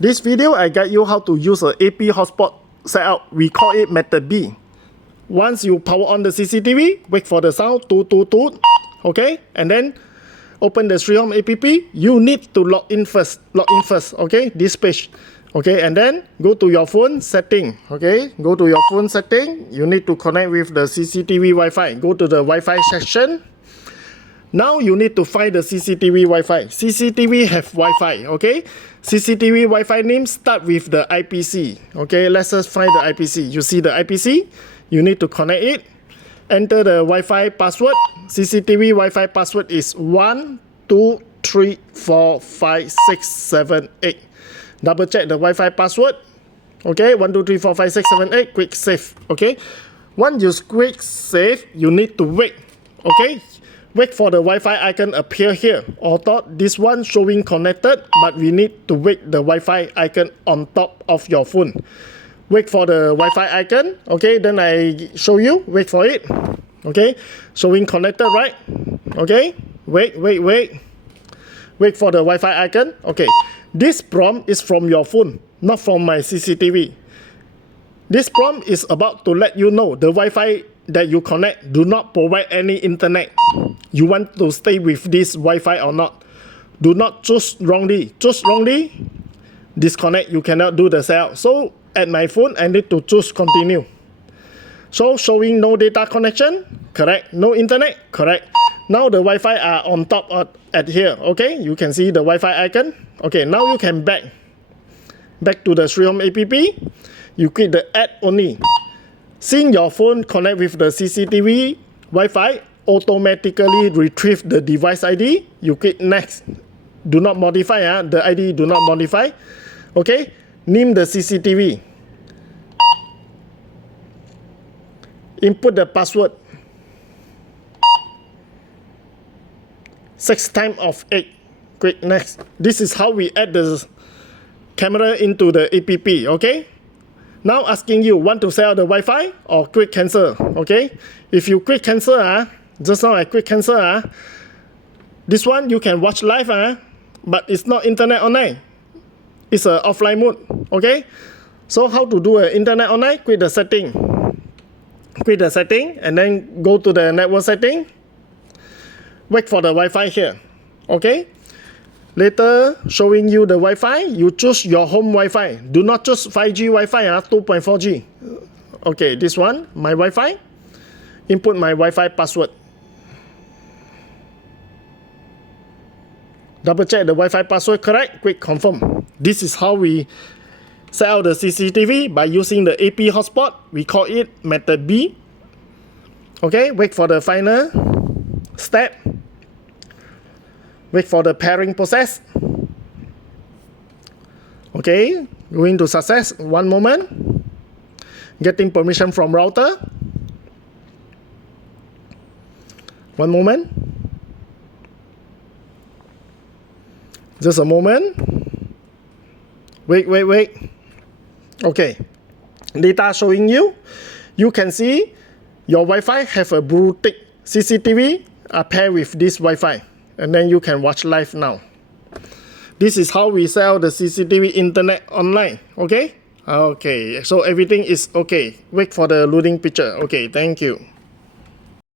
This video I guide you how to use a AP hotspot setup. We call it method B. Once you power on the CCTV, wait for the sound, toot toot toot, okay, and then open the SriHome app. You need to log in first, okay, this page, okay, and then go to your phone setting, okay, go to your phone setting. You need to connect with the CCTV Wi-Fi. Go to the Wi-Fi section. Now you need to find the CCTV Wi-Fi. CCTV have Wi-Fi, okay? CCTV Wi-Fi name start with the IPC, okay? Let's just find the IPC. You see the IPC? You need to connect it. Enter the Wi-Fi password. CCTV Wi-Fi password is 1 2 3 4 5 6 7 8. Double check the Wi-Fi password. Okay, 1 2 3 4 5 6 7 8. Quick save. Okay. Once you quick save, you need to wait. Okay. Wait for the Wi-Fi icon appear here. Although this one showing connected, but we need to wait the Wi-Fi icon on top of your phone. Wait for the Wi-Fi icon. Okay, then I show you. Wait for it. Okay, showing connected, right? Okay, wait for the Wi-Fi icon. Okay, this prompt is from your phone, not from my CCTV. This prompt is about to let you know the Wi-Fi that you connect do not provide any internet. You want to stay with this Wi-Fi or not? Do not choose wrongly. Choose wrongly, disconnect. You cannot do the setup. So at my phone, I need to choose continue. So showing no data connection, correct. No internet, correct. Now the Wi-Fi are on top at here. Okay, you can see the Wi-Fi icon. Okay, now you can back to the SriHome app. You click the add only. Since your phone connect with the CCTV Wi-Fi, automatically retrieve the device ID. You click next. Do not modify. The ID do not modify. Okay. Name the CCTV. Input the password. 6 times of 8. Click next. This is how we add the camera into the app. Okay. Now asking you, want to set up the Wi-Fi or quick cancel, okay? If you quick cancel, just now I quick cancel, this one you can watch live, but it's not internet online. It's a offline mode, okay? So how to do an internet online? Quit the setting. Quit the setting and then go to the network setting. Wait for the Wi-Fi here, okay? Later, showing you the Wi-Fi, you choose your home Wi-Fi. Do not choose 5G Wi-Fi, 2.4G. Okay, this one, my Wi-Fi. Input my Wi-Fi password. Double check the Wi-Fi password correct, quick confirm. This is how we set out the CCTV by using the AP hotspot. We call it method B. Okay, wait for the final step. Wait for the pairing process. Okay, going to success. One moment. Getting permission from router. One moment. Just a moment. Wait. Okay. Data showing you. You can see your Wi-Fi have a blue tick. CCTV are paired with this Wi-Fi. And then you can watch live now. This is how we sell the CCTV internet online. Okay? Okay, so everything is okay. Wait for the loading picture. Okay, thank you.